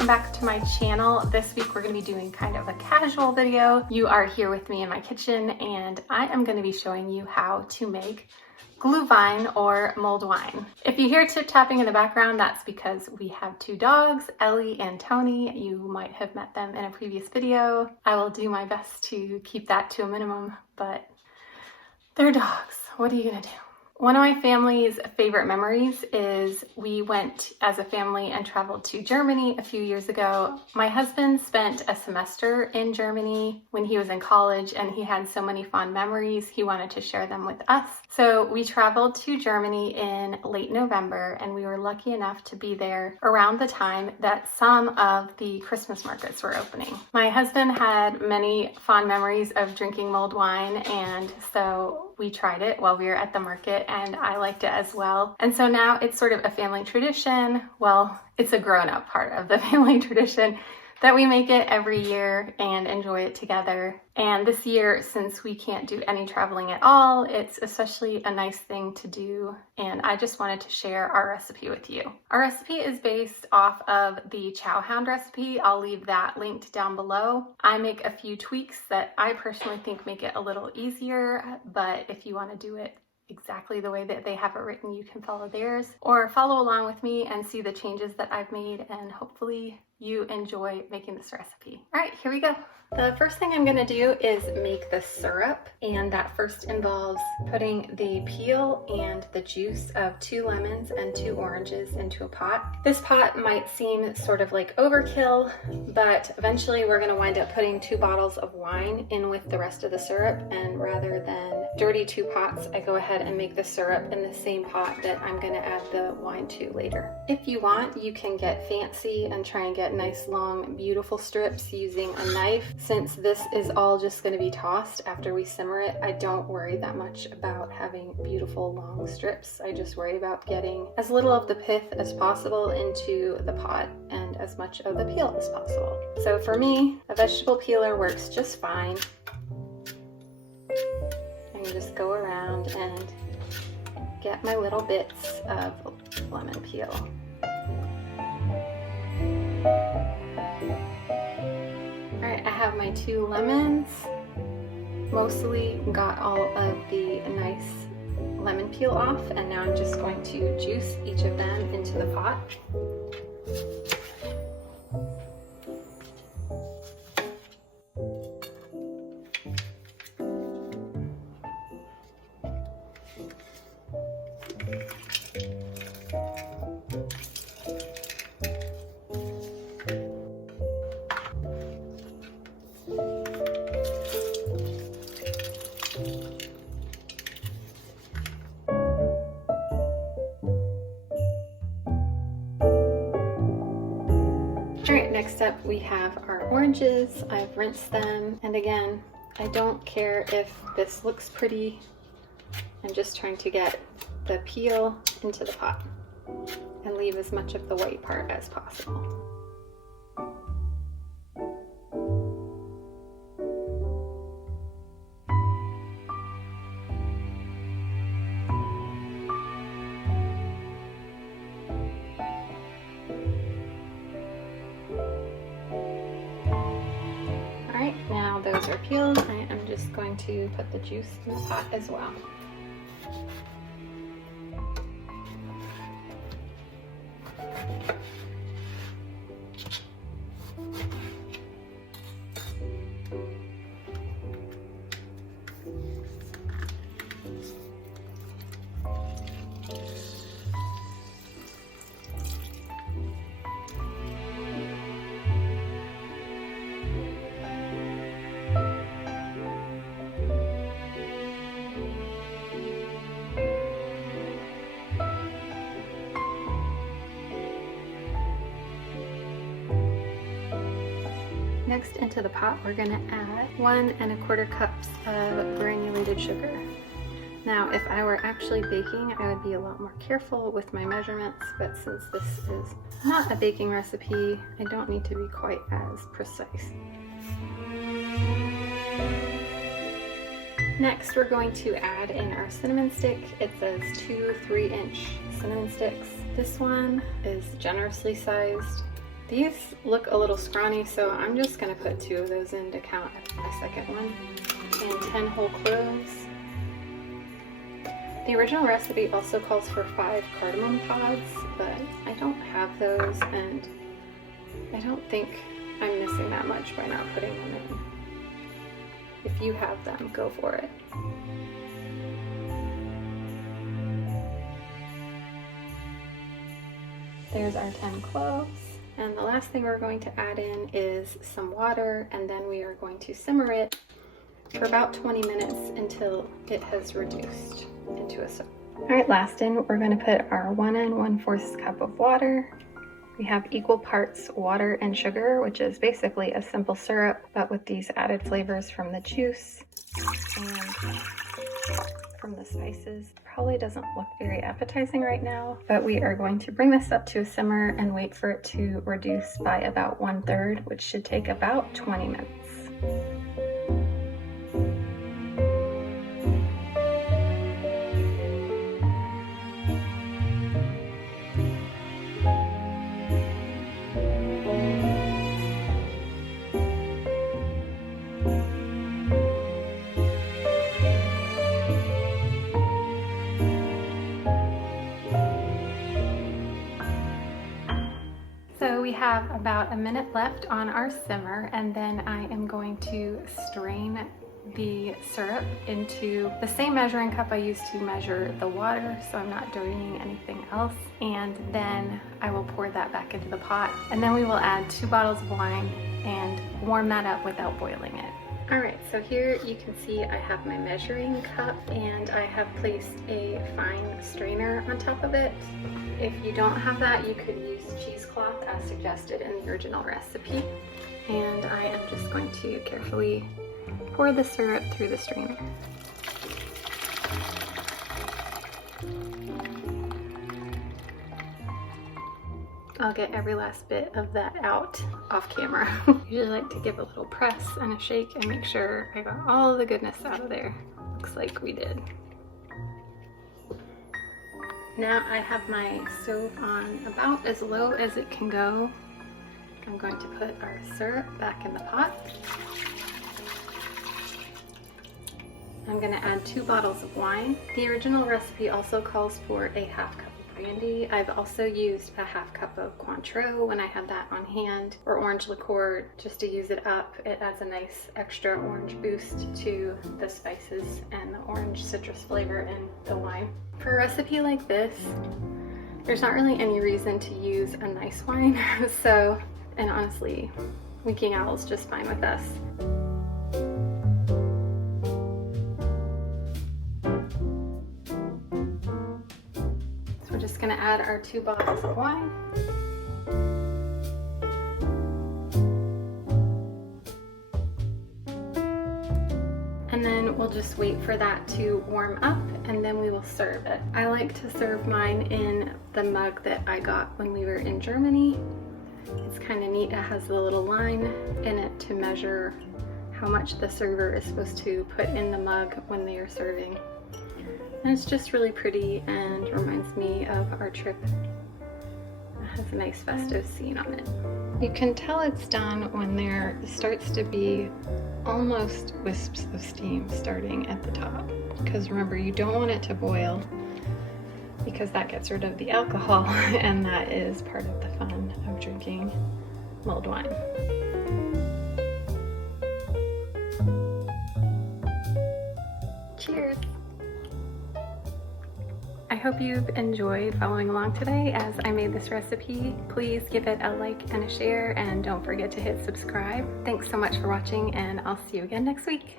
welcome back to my channel. This week we're going to be doing kind of a casual video. You are here with me in my kitchen and I am going to be showing you how to make Gluhwein or mulled wine. If you hear tip tapping in the background, that's because we have two dogs, Ellie and Tony. You might have met them in a previous video. I will do my best to keep that to a minimum, but they're dogs. What are you gonna do? One of my family's favorite memories is we went as a family and traveled to Germany a few years ago. My husband spent a semester in Germany when he was in college and he had so many fond memories, he wanted to share them with us. So we traveled to Germany in late November and we were lucky enough to be there around the time that some of the Christmas markets were opening. My husband had many fond memories of drinking mulled wine, and so we tried it while we were at the market and I liked it as well. And so now it's sort of a family tradition. Well, it's a grown-up part of the family tradition that we make it every year and enjoy it together. And this year, since we can't do any traveling at all, it's especially a nice thing to do. And I just wanted to share our recipe with you. Our recipe is based off of the chow hound recipe. I'll leave that linked down below. I make a few tweaks that I personally think make it a little easier, but if you want to do it exactly the way that they have it written, you can follow theirs or follow along with me and see the changes that I've made, and hopefully you enjoy making this recipe. All right, here we go. The first thing I'm gonna do is make the syrup, and that first involves putting the peel and the juice of 2 lemons and 2 oranges into a pot. This pot might seem sort of like overkill, but eventually we're gonna wind up putting 2 bottles of wine in with the rest of the syrup, and rather than dirty 2 pots, I go ahead and make the syrup in the same pot that I'm gonna add the wine to later. If you want, you can get fancy and try and get nice long beautiful strips using a knife. Since this is all just going to be tossed after we simmer it, I don't worry that much about having beautiful long strips. I just worry about getting as little of the pith as possible into the pot and as much of the peel as possible. So for me, a vegetable peeler works just fine. I can just go around and get my little bits of lemon peel. Alright, I have my 2 lemons. Mostly got all of the nice lemon peel off, and now I'm just going to juice each of them into the pot. Alright, next up we have our oranges. I've rinsed them, and again, I don't care if this looks pretty. I'm just trying to get the peel into the pot and leave as much of the white part as possible. Now those are peeled, and I'm just going to put the juice in the pot as well. Next, into the pot, we're gonna add 1 1/4 cups of granulated sugar. Now, if I were actually baking, I would be a lot more careful with my measurements, but since this is not a baking recipe, I don't need to be quite as precise. Next, we're going to add in our cinnamon stick. It says 2 3-inch cinnamon sticks. This one is generously sized. These look a little scrawny, so I'm just gonna put 2 of those in to count my second one. And 10 whole cloves. The original recipe also calls for 5 cardamom pods, but I don't have those, and I don't think I'm missing that much by not putting them in. If you have them, go for it. There's our 10 cloves. And the last thing we're going to add in is some water, and then we are going to simmer it for about 20 minutes until it has reduced into a syrup. All right, last in, we're going to put our 1 1/4 cup of water. We have equal parts water and sugar, which is basically a simple syrup, but with these added flavors from the juice and from the spices. Probably doesn't look very appetizing right now, but we are going to bring this up to a simmer and wait for it to reduce by about 1/3, which should take about 20 minutes. So we have about a minute left on our simmer, and then I am going to strain the syrup into the same measuring cup I used to measure the water, so I'm not dirtying anything else. And then I will pour that back into the pot, and then we will add 2 bottles of wine and warm that up without boiling it. All right, so here you can see I have my measuring cup, and I have placed a fine strainer on top of it. If you don't have that, you could use cheesecloth as suggested in the original recipe. And I am just going to carefully pour the syrup through the strainer. I'll get every last bit of that out off camera. Usually like to give a little press and a shake and make sure I got all the goodness out of there. Looks like we did. Now I have my stove on about as low as it can go. I'm going to put our syrup back in the pot. I'm going to add 2 bottles of wine. The original recipe also calls for a 1/2 cup of brandy. I've also used a 1/2 cup of Cointreau when I had that on hand, or orange liqueur, just to use it up. It adds a nice extra orange boost to the spices and the orange citrus flavor in the wine. For a recipe like this, there's not really any reason to use a nice wine, and honestly, Winking Owl is just fine with us. So we're just gonna add our 2 bottles of wine. And then we'll just wait for that to warm up, and then we will serve it. I like to serve mine in the mug that I got when we were in Germany. It's kind of neat. It has a little line in it to measure how much the server is supposed to put in the mug when they are serving. And it's just really pretty and reminds me of our trip. It has a nice festive scene on it. You can tell it's done when there starts to be almost wisps of steam starting at the top. Because remember, you don't want it to boil because that gets rid of the alcohol, and that is part of the fun of drinking mulled wine. Cheers! I hope you've enjoyed following along today as I made this recipe. Please give it a like and a share, and don't forget to hit subscribe. Thanks so much for watching, and I'll see you again next week.